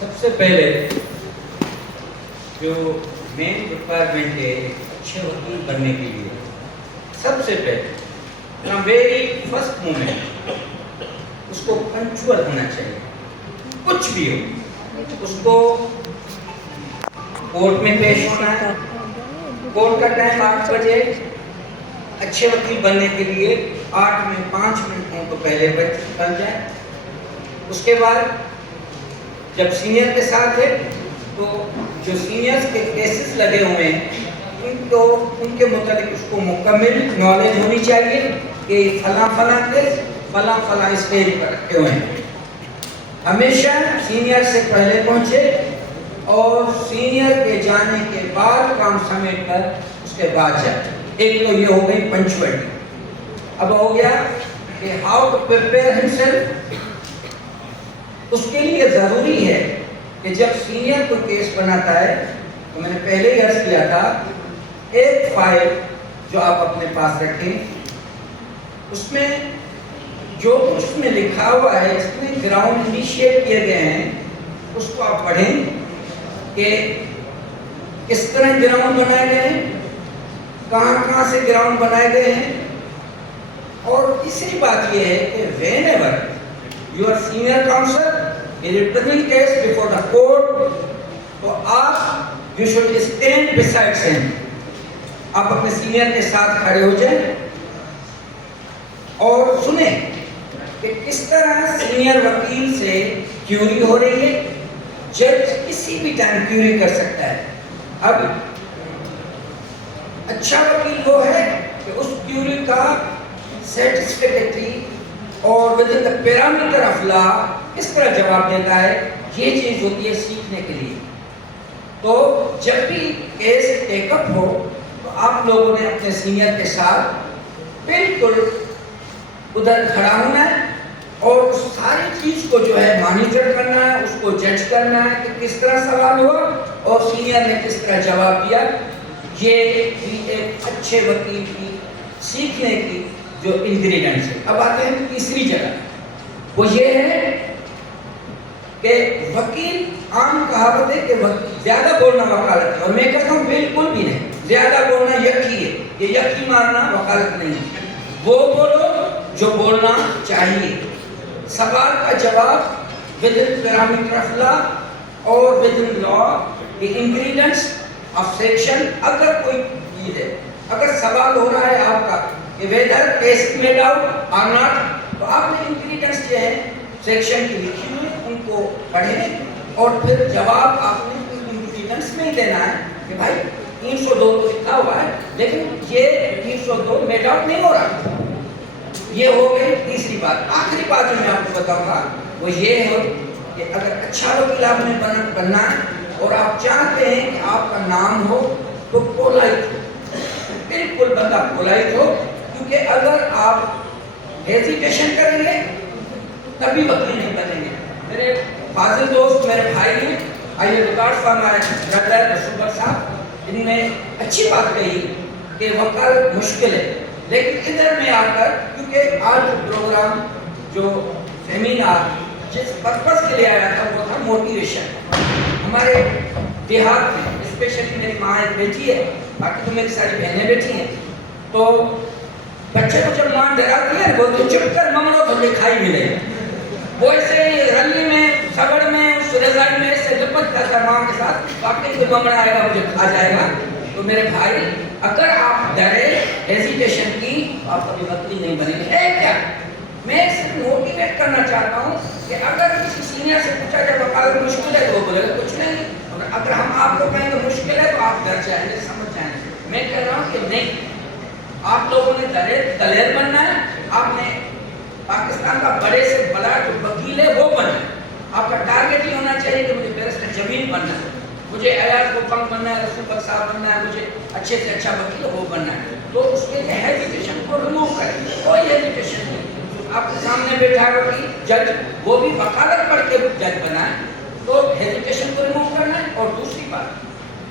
سب سے پہلے جو مین ریکوائرمنٹ ہے اچھے وکیل بننے کے لیے، سب سے پہلے ویری فرسٹ مومنٹ اس کو پنکچوئل ہونا چاہیے. کچھ بھی ہو اس کو کورٹ میں پیش ہونا ہے. کورٹ کا ٹائم 8 بجے. اچھے وکیل بننے کے لیے 8 میں 5 منٹ تو پہلے بن جائے. اس کے بعد جب سینئر کے ساتھ ہے تو جو سینئرز کے کیسز لگے ہوئے ہیں ان کے متعلق اس کو مکمل نالج ہونی چاہیے کہ فلاں فلاں کیس فلاں فلاں اسٹیج پر رکھے ہوئے ہیں. ہمیشہ سینئر سے پہلے پہنچے اور سینئر کے جانے کے بعد کام سمیٹ کر اس کے بعد جائے. ایک تو یہ ہو گئی پنکچوئلٹی. اب ہو گیا کہ ہاؤ ٹو پریپیئر ہمسیلف. اس کے لیے ضروری ہے کہ جب سینئر کوئی کیس بناتا ہے تو میں نے پہلے ہی عرض کیا تھا ایک فائل جو آپ اپنے پاس رکھیں اس میں جو کچھ اس میں لکھا ہوا ہے، اس میں گراؤنڈ انیشیٹ کیے گئے ہیں، اس کو آپ پڑھیں کہ کس طرح گراؤنڈ بنائے گئے ہیں، کہاں کہاں سے گراؤنڈ بنائے گئے ہیں. اور تیسری بات یہ ہے کہ when ever your senior council is returning case before the court تو آپ you should stand beside him. آپ اپنے سینئر کے ساتھ کھڑے ہو جائیں اور سنیں کہ کس طرح سینئر وکیل سے کیوری ہو رہی ہے. جج کسی بھی ٹائم کیوری کر سکتا ہے. اب اچھا وکیل وہ ہے کہ اس کیوری کا سیٹسفیکٹری اور within the parameter of law کس طرح جواب دیتا ہے. یہ چیز ہوتی ہے سیکھنے کے لیے. تو جب بھی کیس ٹیک اپ ہو تو آپ لوگوں نے اپنے سینئر کے ساتھ بالکل ادھر کھڑا ہونا ہے اور اس ساری چیز کو جو ہے مانیٹر کرنا ہے، اس کو جج کرنا ہے کہ کس طرح سوال ہوا اور سینئر نے کس طرح جواب دیا. یہ بھی ایک اچھے وکیل کی سیکھنے کی جو انگریڈینٹس ہے. اب آتے ہیں تیسری جگہ، وہ یہ ہے کہ وکیل، عام کہاوت ہے کہ زیادہ بولنا وکالت ہے، اور میں کہتا ہوں بالکل بھی نہیں. زیادہ بولنا یقی ہے، یہ یقی مارنا وکالت نہیں ہے. وہ بولو جو بولنا چاہیے. سوال کا جواب within parameter of law اور within law the ingredients of section. اگر کوئی چیز ہے، اگر سوال ہو رہا ہے آپ کا کہ whether case made out or not، تو آپ نے ingredients جو ہے سیکشن کی لکھی ہوئی ان کو پڑھیں اور پھر جواب آپ نے ان ingredients میں ہی دینا ہے کہ بھائی 302 تو لکھا ہوا ہے لیکن یہ 302 made out نہیں ہو رہا. یہ ہو گئی تیسری بات. آخری بات جو میں آپ کو بتاؤں گا وہ یہ ہے کہ اگر اچھا وکیل آپ نے بننا ہے اور آپ چاہتے ہیں کہ آپ کا نام ہو تو پولائٹ ہو. بالکل بندہ پولائٹ ہو، کیونکہ اگر آپ ہیزیٹیشن کریں گے تبھی وکیل نہیں بنیں گے. میرے فاضل دوست، میرے بھائی ہیں، آئی ریکارڈ فار مائی برادر رسول صاحب، ان نے اچھی بات کہی کہ وکالت مشکل ہے. لیکن ادھر میں آ کر، کیونکہ آج پروگرام جو سیمینار جس پرپس کے لیے آیا تھا وہ تھا موٹیویشن. ہمارے دیہات میں اسپیشلی میری ماں ایک بیٹی ہے، باقی تو میری ساری بہنیں بیٹی ہیں، تو بچے کو جب ماں ڈراتی ہے وہ تو چپ کر منگلو تو لکھائی ملے. وہ ایسے رلی میں سگڑ میں اس رضائی میں سے لپٹ کرتا ماں کے ساتھ، باقی کوئی ممڑا آئے گا مجھے کھا جائے گا. تو میرے بھائی، اگر آپ ڈرے ہیزیٹیشن کی تو آپ کبھی وکیل نہیں بنیں گے. ہے کیا؟ میں صرف موٹیویٹ کرنا چاہتا ہوں کہ اگر کسی سینئر سے پوچھا جائے وکالت مشکل ہے تو وہ بولے گا کچھ نہیں. اگر ہم آپ کو کہیں کہ مشکل ہے تو آپ ڈر جائیں گے، سمجھ جائیں گے. میں کہہ رہا ہوں کہ نہیں، آپ لوگوں نے دلیر بننا ہے. آپ نے پاکستان کا بڑے سے بڑا جو وکیل ہے وہ بننا ہے. آپ کا ٹارگیٹ یہ ہونا چاہیے کہ مجھے بیرسٹر جمیل بننا ہے، مجھے ایاز کو پنک بننا ہے، رسول بخش صاحب بننا ہے، مجھے اچھے سے اچھا وکیل وہ بننا ہے. تو اس کے لیے ہیزیٹیشن کو ریموو کریں. کوئی ہیزیٹیشن نہیں. آپ کے سامنے بیٹھا ہے وکیل جج، وہ بھی وکالت پڑھ کے جج بنا ہے، تو ہیزیٹیشن کو ریموو کرنا ہے. اور دوسری بات،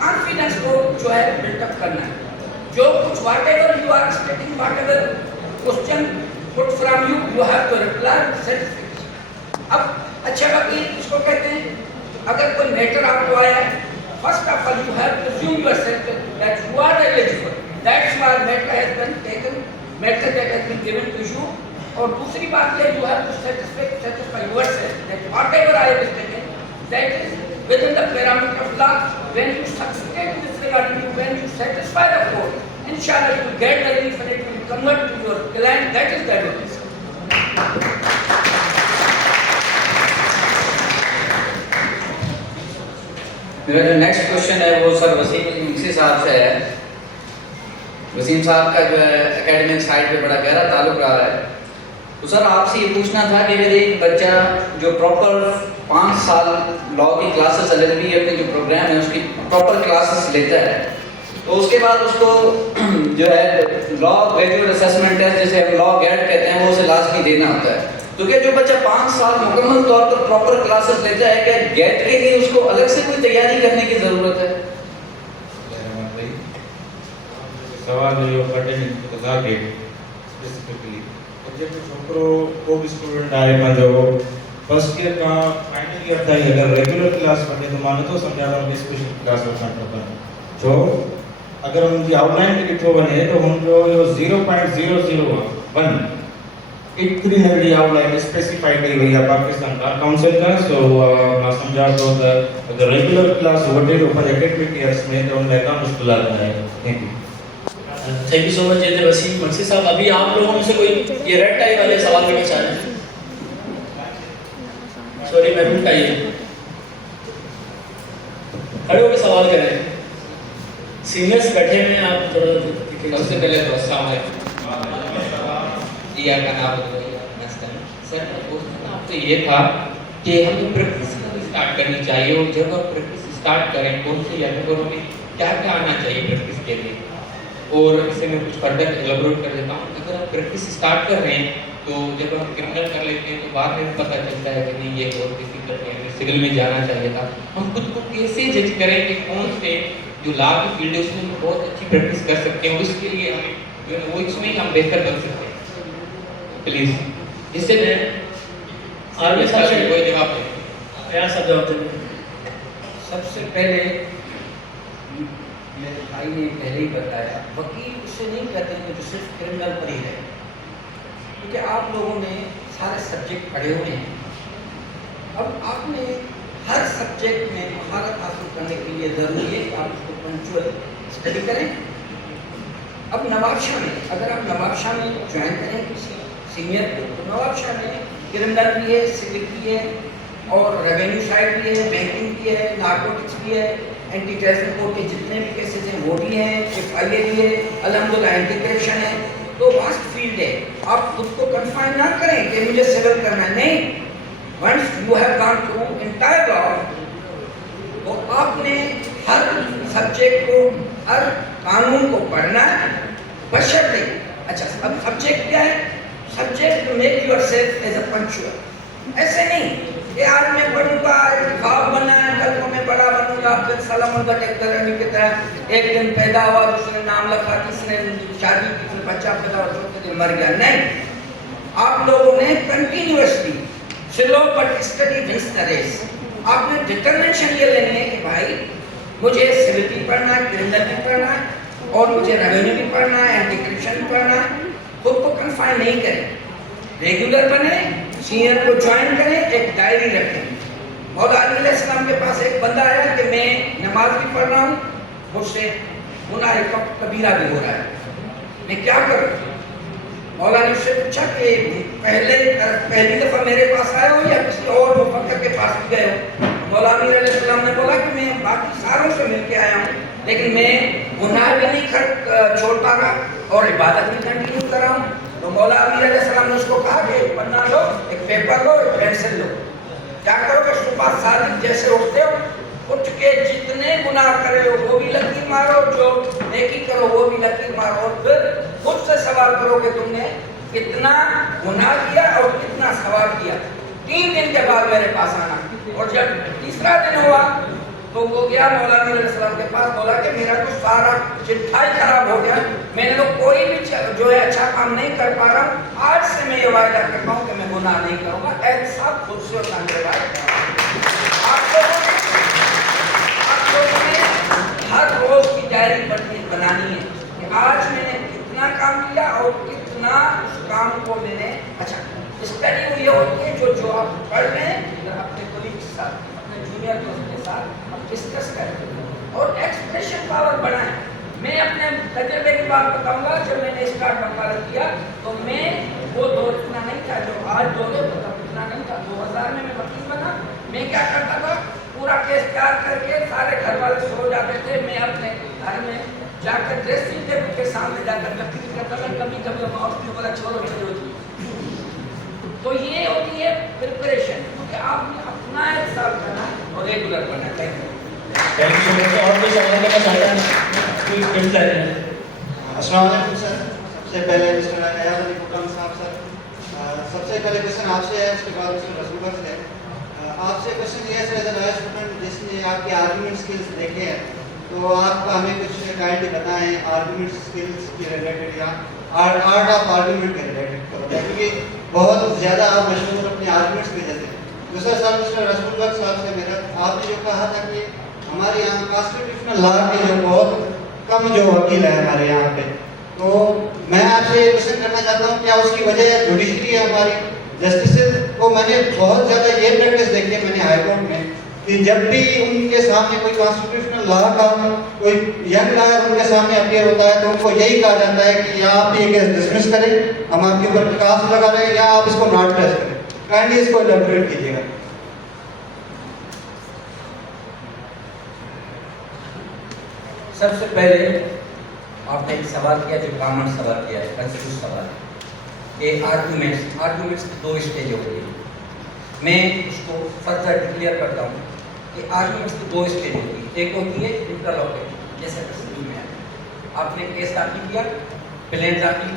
کانفیڈنس کو جو ہے بلٹ اپ کرنا ہے. جو کچھ whatever you are expecting, whatever question put from you, you have to reply satisfactorily. اب اچھا وکیل اس کو کہتے ہیں اگر کوئی میٹر آپ کو آیا ہے, first of all you have to assume yourself that you are eligible, that your matter has been taken, matter that has been given to you. اور دوسری بات یہ, you have to satisfy yourself that whatever I have taken, that is within the parameter of law. When you succeed in this regard, when you satisfy the court, inshallah you will get the relief and it will convert to your client. That is the advocacy. میرا جو next question ہے وہ سر Wasim mixie صاحب سے ہے. وسیم صاحب کا جو ہے اکیڈمک سائڈ پہ بڑا گہرا تعلق رہا ہے. تو سر آپ سے یہ پوچھنا تھا کہ میرے ایک بچہ جو پراپر 5 سال لا کی کلاسز LLB اپنے جو پروگرام ہے اس کی پراپر کلاسز لیتا ہے, تو اس کے بعد اس کو جو ہے لا گریجویٹ اسیسمنٹ ٹیسٹ جسے ہم لا گیٹ کہتے ہیں وہ اسے لازمی دینا ہوتا ہے. تو کیا جو بچہ 5 سال مکمل طور پر پراپر کلاسز لیتا ہے, کیا گیٹ کے لیے اس کو الگ سے کوئی تیاری کرنے کی ضرورت ہے؟ سوال جو pertaining to the gate specifically જેટલું છોકરો કોઈ બી સ્ટુડન્ટ આવે पंहिंजो फर्स्ट ईयर खां फाइनल ईयर ताईं अगरि रेगुलर क्लास वठे त मां नथो सम्झां त हुनखे स्पेशल क्लास वठणु खपनि. छो अगरि हुनजी आउटलाइन में ॾिठो वञे त हुनजो इहो 0.001 एतिरी नंढड़ी आउटलाइन स्पेसिफाई कई वई आहे पाकिस्तान बार काउंसिल खां. सो मां सम्झां थो त अगरि रेगुलर क्लास वठे थो पंहिंजे एकेडमिक ईयर्स में त हुन लाइ का मुश्किलात न आहे. Thank you. Thank you so much जैसे वसीम मक्सी साहब. अभी आप लोगों में से कोई ये रेड टाई वाले सवाल करना चाह रहे हैं? सॉरी मैरून टाई है, खड़े होकर सवाल करें. सीनियर्स बैठे हुए हैं, आप थोड़ा सबसे पहले तो अस्सलाम वालेकुम. का नाम सर आपको ये था कि हमें प्रैक्टिस स्टार्ट करनी चाहिए, और जब हम प्रैक्टिस स्टार्ट करें कौन से यादव में क्या क्या आना चाहिए प्रैक्टिस के लिए, और इससे मैं कुछ फर्दर एलाबोरेट कर देता हूँ. अगर आप प्रैक्टिस स्टार्ट कर रहे हैं तो जब हम क्रिमिनल कर लेते हैं तो बाद में पता चलता है कि नहीं ये बहुत डिफिकल्ट है, हमें सिविल में जाना चाहिए था. हम खुद को कैसे जज करें कि कौन से जो लॉ की फील्ड है उसमें हम बहुत अच्छी प्रैक्टिस कर सकते हैं, उसके लिए हमें वो इसमें हम बेहतर बन सकते हैं. प्लीज़ जिससे आगे सबसे कोई जवाब दें. क्या सब जवाब देंगे? सबसे पहले मेरे भाई ने पहले ही बताया, वकील उसे नहीं कहते हैं जो सिर्फ क्रिमिनल पर ही रहे, क्योंकि आप लोगों ने सारे सब्जेक्ट पढ़े हुए हैं. अब आपने हर सब्जेक्ट में महारत हासिल करने के लिए ज़रूरी है कि आप उसको पंचुअल स्टडी करें. अब नवाबशाह में अगर आप नवाबशाह में ज्वाइन करें किसी सीनियर को, तो नवाबशाह में क्रिमिनल भी है, सिविल भी है, और रेवेन्यू साइड भी है, बैंकिंग भी है, नारकोटिक्स भी है, एंटी टेररिज्म कोर्ट के जितने भी केसेस हैं वो भी हैं, FIA भी है, अल्हम्दुलिल्लाह एंटी करप्शन है. तो वास्ट फील्ड है. आप खुद को कन्फाइन ना करें कि मुझे सिविल करना है, नहीं. Once you have gone through entire law, तो आपने हर सब्जेक्ट को, हर कानून को पढ़ना है बशर्ते. अच्छा, अब सब्जेक्ट क्या है? Subject make yourself as a punctual. ऐसे नहीं कि आज मैं पढ़ूंगा, ख्वाब बना है, कल को मैं बड़ा बनूंगा, फिर सलाम बट एक तरह की तरह एक दिन पैदा हुआ, दूसरे नाम रखा, तीसरे शादी की, फिर बच्चा पैदा हुआ, चौथे दिन मर गया. नहीं, आप लोगों ने continuously slow but study wins the race. आपने डिटर्मिनेशन ये लेनी है कि भाई मुझे सिविल भी पढ़ना है, क्रिमिनल भी पढ़ना है, और मुझे रेवेन्यू भी पढ़ना है, एंटी करप्शन भी पढ़ना है. खुद को कन्फाइन नहीं करें, रेगुलर बने, सीनियर को ज्वाइन करें, एक डायरी रखें. मौला अली अलैहिस्सलाम के पास एक बंदा आया कि मैं नमाज भी पढ़ रहा हूँ, मुझसे गुनाह कबीरा भी हो रहा है, मैं क्या करूँ? मौला ने उससे पूछा कि पहली दफ़ा मेरे पास आए हो या किसी और मुफक्किर के पास भी गए हो? मौला अली अलैहिस्सलाम ने बोला कि मैं बाकी सारों से मिल के आया हूँ, लेकिन मैं गुनाह भी नहीं छोड़ पा रहा और इबादत भी कंटिन्यू कर रहा हूँ. तो मौला अली अलैहिस्सलाम ने उसको कहा कि एक पन्ना लो, एक पेपर लो, एक पेंसिल लो. क्या करो कि सुबह सादिक जैसे उठते हो, उठ के जितने गुनाह करे हो वो भी लकीर मारो, जो नेकी करो वो भी लकीर मारो, और फिर खुद से सवाल करो कि तुमने कितना गुनाह किया और कितना सवाब किया. 3 दिन के बाद मेरे पास आना. और जब तीसरा दिन हुआ तो वो गया मौला अली अलैहिस्सलाम के पास, बोला कि मेरा तो सारा चिट्ठा ही खराब हो गया, मैंने तो कोई भी जो है अच्छा काम नहीं कर पा रहा हूँ. आज से मैं ये वायदा करता हूँ कि मैं गुनाह नहीं करूँगा. एहसास खुद से और आप लोगों ने तजर्बे की बात बताऊंगा। जब मैंने स्टार्ट वकालत किया तो मैं वो दौर इतना नहीं था जो आज दौर है, तब इतना नहीं था। 2000 में मैं वकील बना। मैं क्या करता था, पूरा केस तैयार करके सारे घर वाले सो जाते थे, मैं अपने घर में जाकर ड्रेसिंग टेबल के सामने जाकर तकलीफ करता था। कभी कभी हम उसको बोला छोड़ो चलो जी। तो ये होती है प्रिपरेशन, क्योंकि आपने अपना एक साल करना और रेगुलर बनना चाहिए। Thank you so much. और कोई सवाल करना चाहता है? कोई गिफ्ट लाए हैं? अस्सलाम वालेकुम सर। सबसे पहले मिस्टर अयाज अली कुटाम साहब सर, सबसे पहले क्वेश्चन आपसे है, उसके बाद मिस्टर रसूल से है। आपसे क्वेश्चन ये है sir, as a lawyer student जिसने आपके आर्गुमेंट स्किल्स देखे हैं, तो आप हमें कुछ काइंड बताएं आर्गुमेंट स्किल्स के रिलेटेड या आर्ट ऑफ आर्गुमेंट के रिलेटेड, क्योंकि बहुत ज़्यादा आप मशहूर अपने आर्गुमेंट्स के देते हैं। दूसरा सर मिस्टर रसूल साहब से मेरा, आपने जो कहा था कि हमारे यहाँ कॉन्स्टिट्यूशनल लॉ के जो बहुत कम जो वकील है हमारे यहाँ पे, तो मैं आपसे ये क्वेश्चन करना चाहता हूँ, क्या उसकी वजह जुडिशरी है हमारी जस्टिस को? मैंने बहुत ज़्यादा ये प्रैक्टिस देखी है मैंने हाई कोर्ट में कि जब भी उनके सामने कोई कॉन्स्टिट्यूशनल लॉ का कोई यंग लॉयर उनके सामने अपीयर होता है तो उनको यही कहा जाता है कि या आप ये केस डिसमिस करें, हम आपके ऊपर प्रकाश लगा रहे हैं, या आप इसको नॉट टेस्ट करें। काइंडली इसको एलैबोरेट कीजिएगा। सबसे पहले आपने एक सवाल किया जो कॉमन सवाल किया है, कंफ्यूज सवाल ये आर्गुमेंट्स की दो स्टेज होती है। मैं उसको फर्दर क्लियर करता हूँ कि आर्गुमेंट्स की दो स्टेज होती है। एक होती है इंटरलॉकेशन, जैसे तस्वीर में है आपने केस दाखिल किया, प्लेन दाखिल,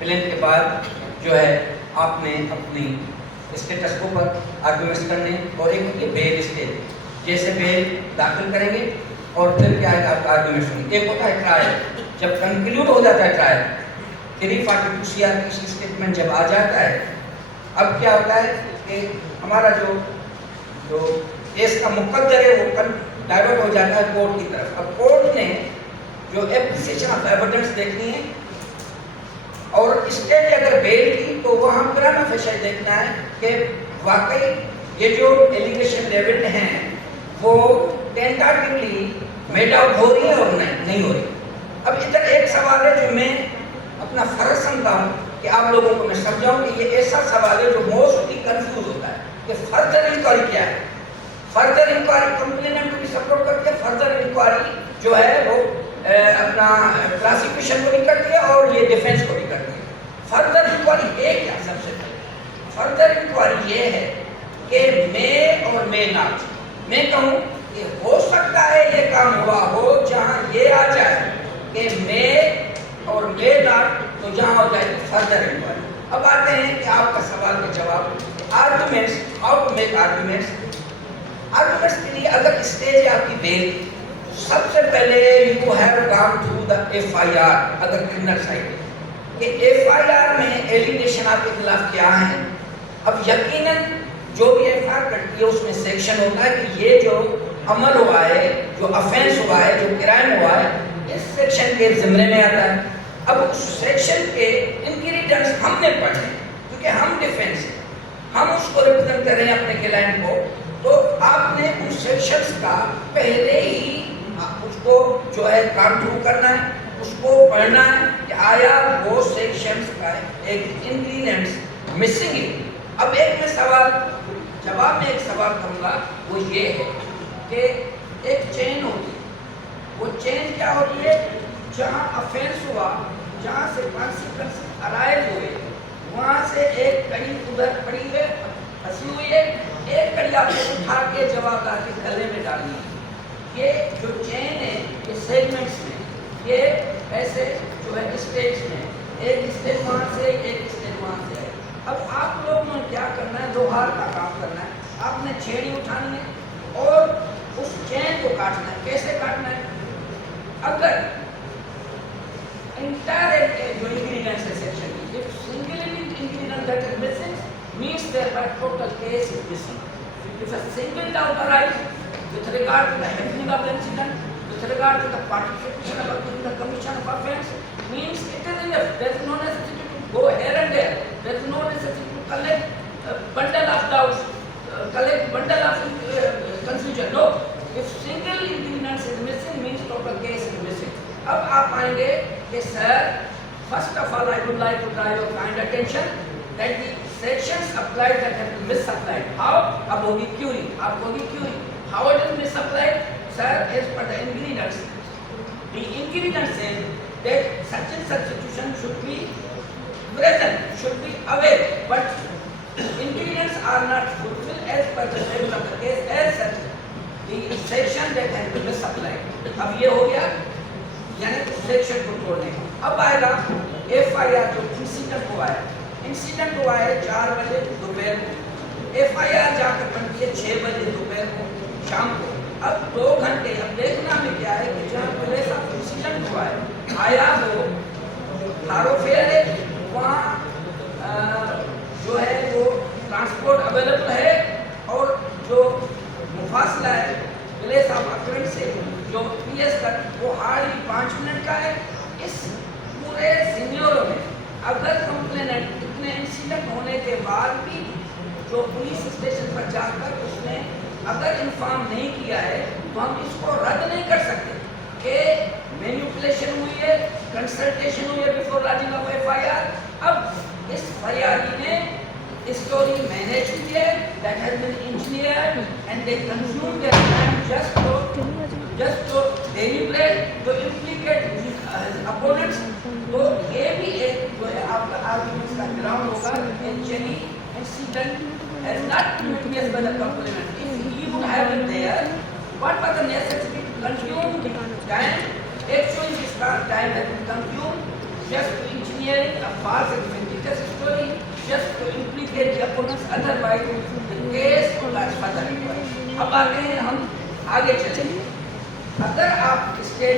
प्लेन के बाद जो है आपने अपनी स्टेटस को पर आर्गुमेंट्स करने, और एक होती है बेल स्टेज, जैसे बेल दाखिल करेंगे और फिर क्या है आपका आर्गुमेंट सुनिए। एक होता है ट्रायल, जब कंक्लूड हो जाता है ट्रायल, 342 CRPC स्टेटमेंट जब आ जाता है, अब क्या होता है कि हमारा जो केस का मुकद्दर है वो डाइवर्ट हो जाता है कोर्ट की तरफ। अब कोर्ट ने जो एप्रिसिएशन ऑफ एविडेंस देखनी है, और स्टेज अगर बेल की तो वहाँ पुराना फेशल देखना है कि वाकई ये जो एलिगेशन लेवल हैं वो टेंटाटिवली मेड आउट हो रही है और नहीं हो रही। अब इधर एक सवाल है जो मैं अपना फर्ज समझता हूँ कि आप लोगों को मैं समझाऊं कि ये ऐसा सवाल है जो मोस्टली कंफ्यूज होता है कि फर्दर इंक्वायरी क्या है। फर्दर इंक्वायरी कंप्लेनेंट को भी सपोर्ट करती है, फर्दर इंक्वायरी जो है वो अपना प्रोसिक्यूशन को भी करती है और ये डिफेंस को भी करती है। फर्दर इंक्वायरी है क्या? सबसे पहले फर्दर इंक्वायरी ये है कि मैं और मैं नॉट, मैं कहूँ कि हो सकता है ये काम हुआ हो, जहाँ ये आ जाए कि मैं और मैं नॉट, तो जहाँ हो जाए फर्दर इंक्वायरी। अब आते हैं कि आपका सवाल का जवाब, arguments, how to make arguments. Arguments के लिए अगर स्टेज है आपकी बेल, सबसे पहले you have gone through the FIR, अगर क्रिमिनल साइड कि FIR में एलिगेशन आपके खिलाफ क्या है। अब यकीनन जो भी FIR करती है उसमें सेक्शन होता है कि ये जो अमल हुआ है, जो ऑफेंस हुआ है, जो क्राइम हुआ है, इस सेक्शन के जिम्मे में आता है। अब उस सेक्शन के इंग्रेडिएंट्स हमने पढ़े क्योंकि हम डिफेंस हैं, हम उसको रिप्रेजेंट कर रहे हैं अपने क्लाइंट को, तो आपने उन सेक्शंस का पहले ही उसको जो है काम थ्रू करना है, उसको पढ़ना है कि आया वो सेक्शंस का एक इंग्रेडिएंट्स मिसिंग है। अब एक मैं सवाल जवाब में एक सवाल करूँगा, वो ये है कि एक चेन होती है, वो चेन क्या होती है, जहाँ अफेंस हुआ, जहाँ से कॉन्सिक्वेंस अराइज हुए, वहाँ से एक कड़ी उधर पड़ी है, फंसी हुई है, एक कड़ी आपको उठा के जवाब ला के गले में डालनी है। ये जो चेन है ये सेगमेंट्स में, ये ऐसे जो है स्टेज में, एक स्टेज वहाँ से, एक स्टेज वहाँ से है। अब आप लोगों ने क्या करना है, लोहार का काम करना है, आपने छेड़ी उठानी है और उस चेन को काटना है। कैसे काटना है? अगर entire जो ingredients है section की, if single ingredient that is missing means thereby total case is missing. If a single doubt arises with regard to the handling of the incident, with regard to the participation of the commission of offence, means it is enough. There is no necessity to go here and there. There is no necessity to collect bundle of doubts, collect bundle of confusion. No. If single ingredient is missing means total case is missing. अब आप पाएंगे कि Okay, sir. First of all, I would like to draw your kind attention that the sections applied that have been misapplied. How? अब होगी query. अब होगी query. How it is misapplied? Sir, as per the ingredients. The ingredient says that such and substitution should be present, should be aware, but ingredients are not fulfilled as per the terms of the case as such. The section that has been misapplied. अब ये हो गया, यानी section को तोड़ने का। अब आएगा FIR जो इंसिडेंट हुआ है। इंसिडेंट हुआ है 4 बजे दोपहर को। FIR जाकर बनती है 6 बजे दोपहर को, शाम को। अब 2 घंटे, अब देखना में क्या है कि जहाँ पहले सब इंसिडेंट हुआ है, आया वो थारोफेयर है, वहाँ जो है वो ट्रांसपोर्ट अवेलेबल है और जो मुफासला है प्लेस ऑफ ऑकरेंस से जो PS तक वो हार्डली 5 मिनट का है। इस पूरे सिनेरियो में अगर कंप्लेनेंट इतने इंसिडेंट होने के बाद भी जो पुलिस स्टेशन पर जाकर उसने अगर इन्फॉर्म नहीं किया है तो हम इसको रद्द नहीं कर सकते कि मैनिपुलेशन हुई है, कंसल्टेशन हुई है बिफोर लॉजिंग ऑफ FIR। अब इस फरियादी ने story managed here that has been engineered and they consume their time just to deliberate to implicate his opponents। तो ये भी एक जो है आपका arguments का ground होगा। Actually incident has not been witnessed by the complainant। If he would have been there, what was the necessity to consume time? Actually this time has been consumed just to engineering a false and fictitious story, just to implicate the opponents, otherwise the case will last further. अब आगे हम आगे चलेंगे। अगर आप state